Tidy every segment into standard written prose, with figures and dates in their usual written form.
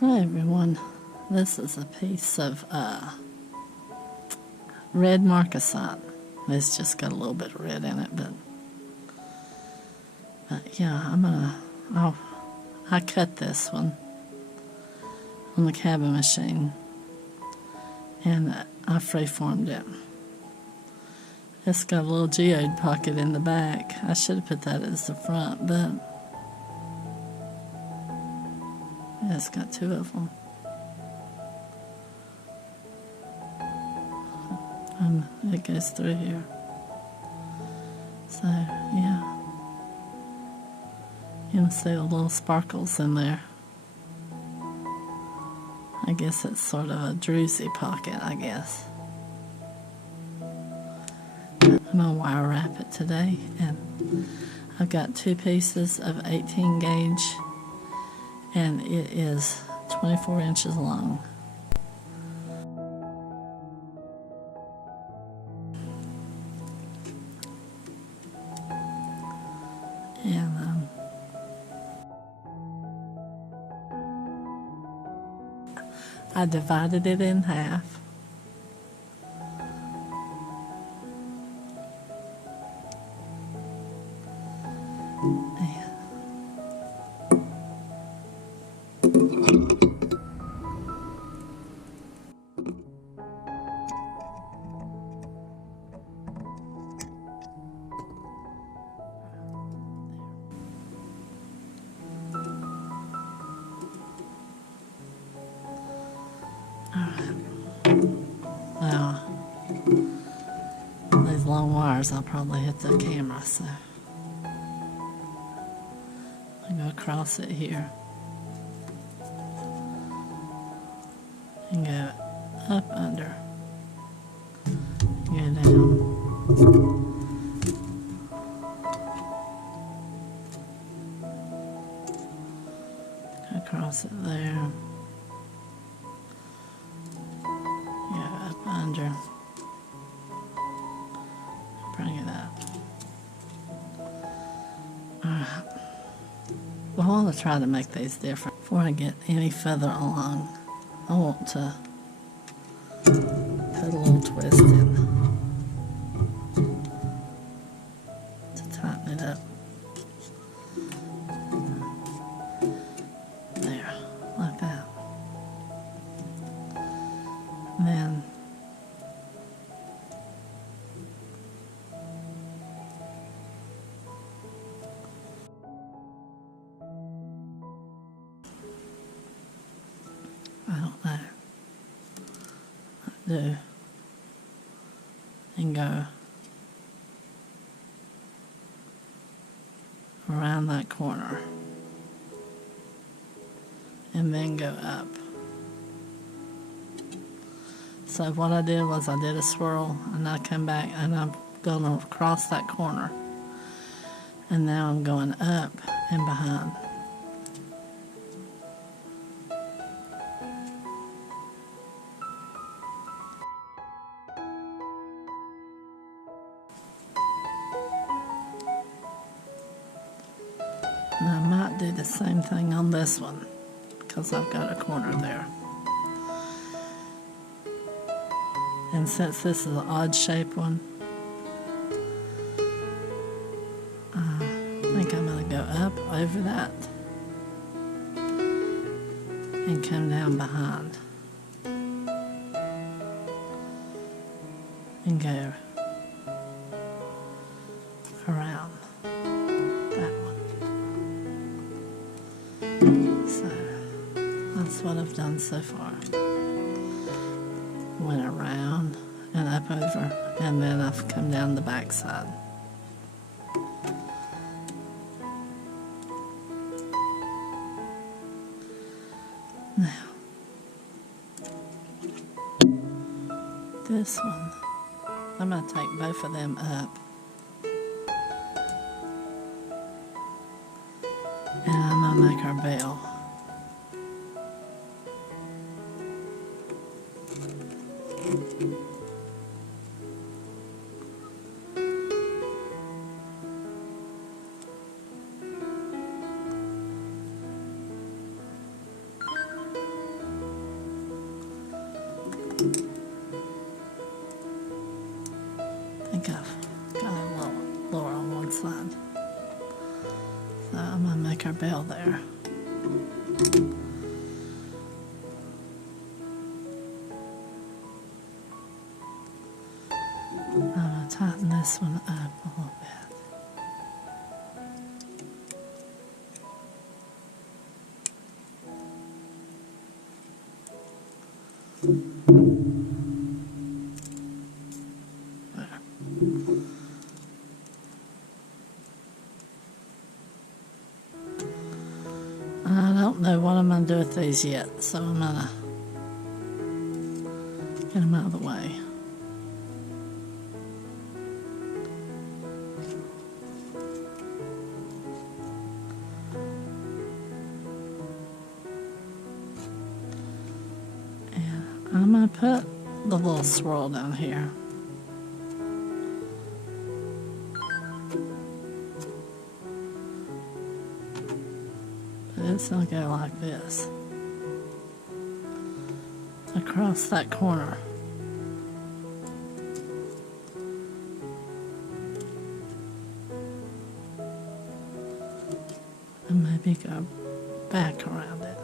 Hi everyone, this is a piece of red marcasite. It's just got a little bit of red in it, but yeah, I cut this one on the cabin machine and I freeformed it. It's got a little geode pocket in the back. I should have put that as the front, but yeah, it's got two of them. And it goes through here. So, yeah. You can see the little sparkles in there. I guess it's sort of a druzy pocket, I guess. I'm going to wire wrap it today, and I've got two pieces of 18 gauge, and it is 24 inches long. And I divided it in half. Now, these long wires, I'll probably hit the camera, so I'm going to cross it here and go up under, go down, across it there, go up under, bring it up. Alright, well, I want to try to make these different before I get any further along. I want to put a little twist in to tighten it up. There, like that. And then I don't know. Do and go around that corner and then go up. So what I did was I did a swirl and I come back and I'm going to cross that corner, and now I'm going up and behind. And I might do the same thing on this one because I've got a corner there. And since this is an odd shaped one, I think I'm going to go up over that and come down behind and go around that one. So that's what I've done so far. Went around and up over, and then I've come down the back side. Now, this one, I'm going to take both of them up, and I'm going to make our bell. our bell there. I'm going to tighten this one up a little bit. I don't know what I'm going to do with these yet, so I'm going to get them out of the way. And I'm going to put the little swirl down here. It's going to go like this across that corner. And maybe go back around it.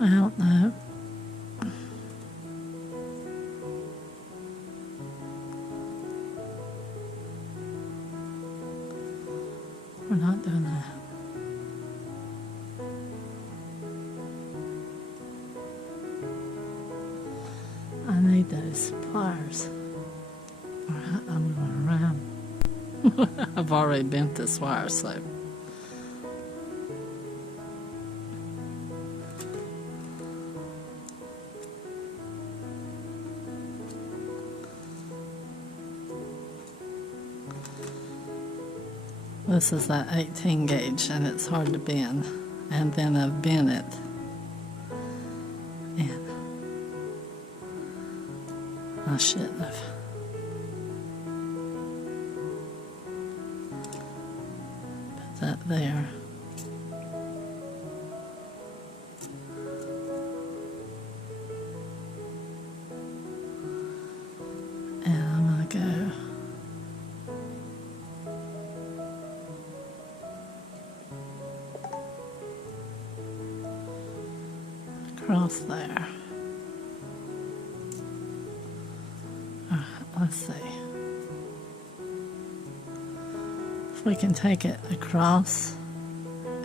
I don't know. We're not doing that. I need those pliers. Alright, I'm going around. I've already bent this wire, so. This is that 18 gauge and it's hard to bend, and then I've bent it and I shouldn't have. Put that there. And I'm going to go across there. Alright, let's see. If we can take it across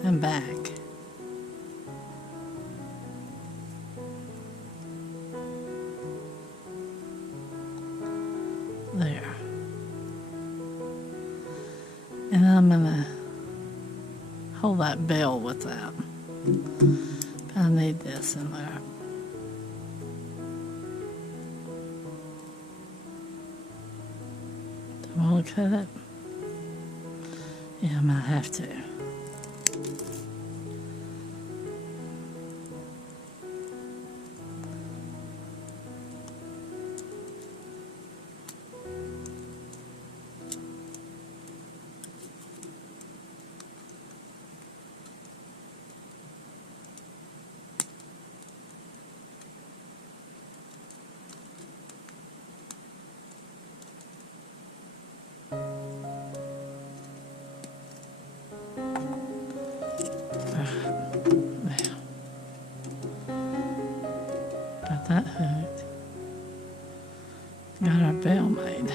and back. There. And I'm going to hold that bell with that. I need this in there. Do I want to cut it? Yeah, I might have to. Got that hooked. Got our bell made.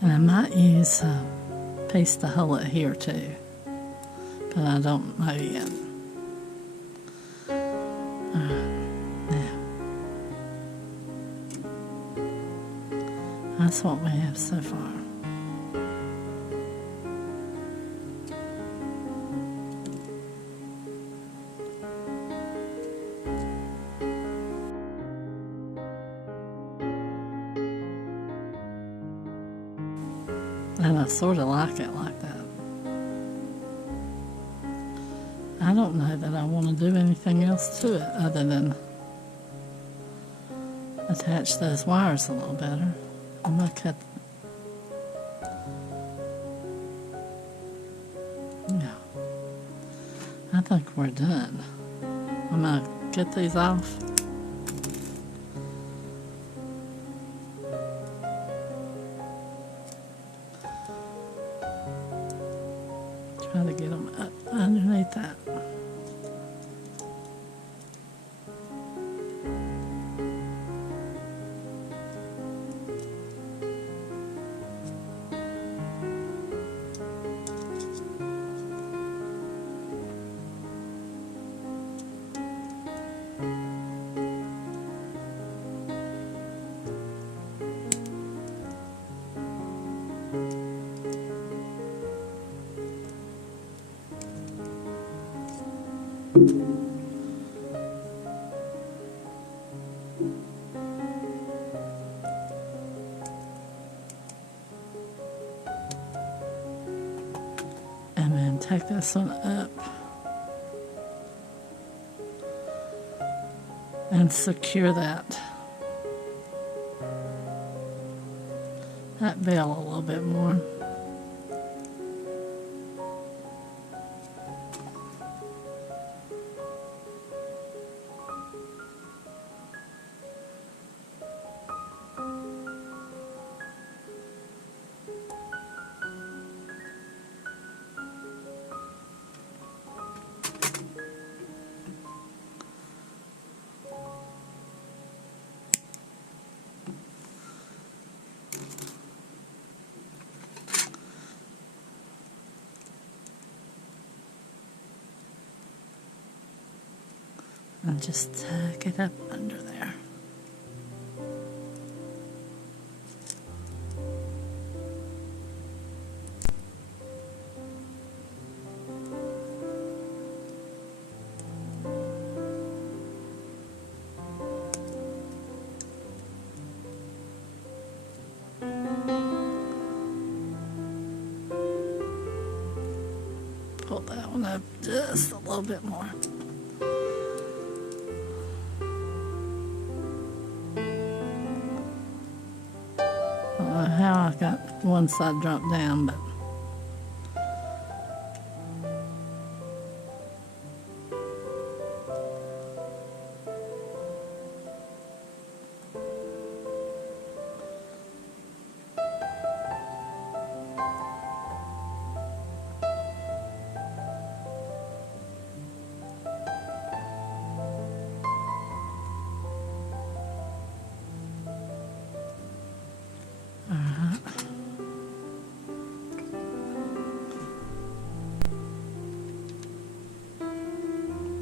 And I might use a piece to hold it here too, but I don't know yet. That's what we have so far. And I sort of like it like that. I don't know that I want to do anything else to it other than attach those wires a little better. I'm going to cut. Yeah, I think we're done. I'm going to get these off. Try to get them up underneath that. And then take this one up and secure that veil a little bit more. And just tuck it up under there. Pull that one up just a little bit more. How I got one side dropped down, but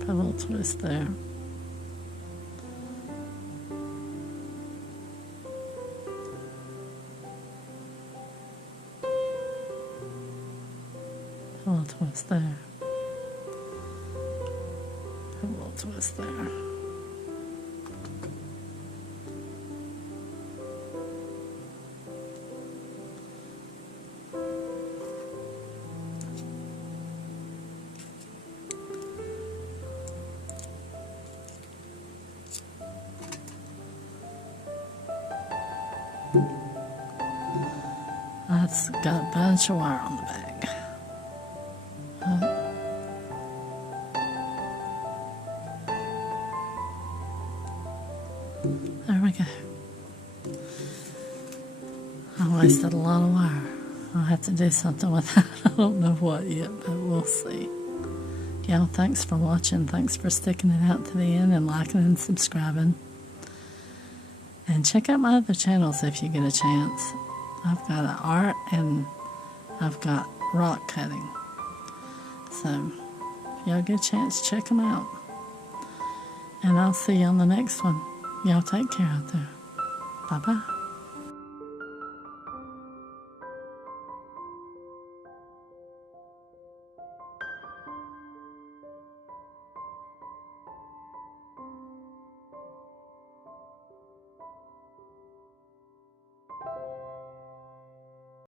put a little twist there. Put a little twist there. Put a little twist there. That's got a bunch of wire on the back. There we go. I wasted a lot of wire. I'll have to do something with that. I don't know what yet, but we'll see. Y'all, thanks for watching. Thanks for sticking it out to the end and liking and subscribing. And check out my other channels if you get a chance. I've got an art and I've got rock cutting. So, if y'all get a chance, check them out. And I'll see you on the next one. Y'all take care out there. Bye-bye.